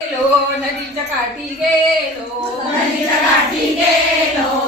गेलो नदीच्या काठी गेलो. नदीच्या काठी गेलो.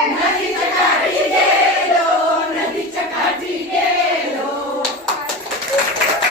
Fernandes.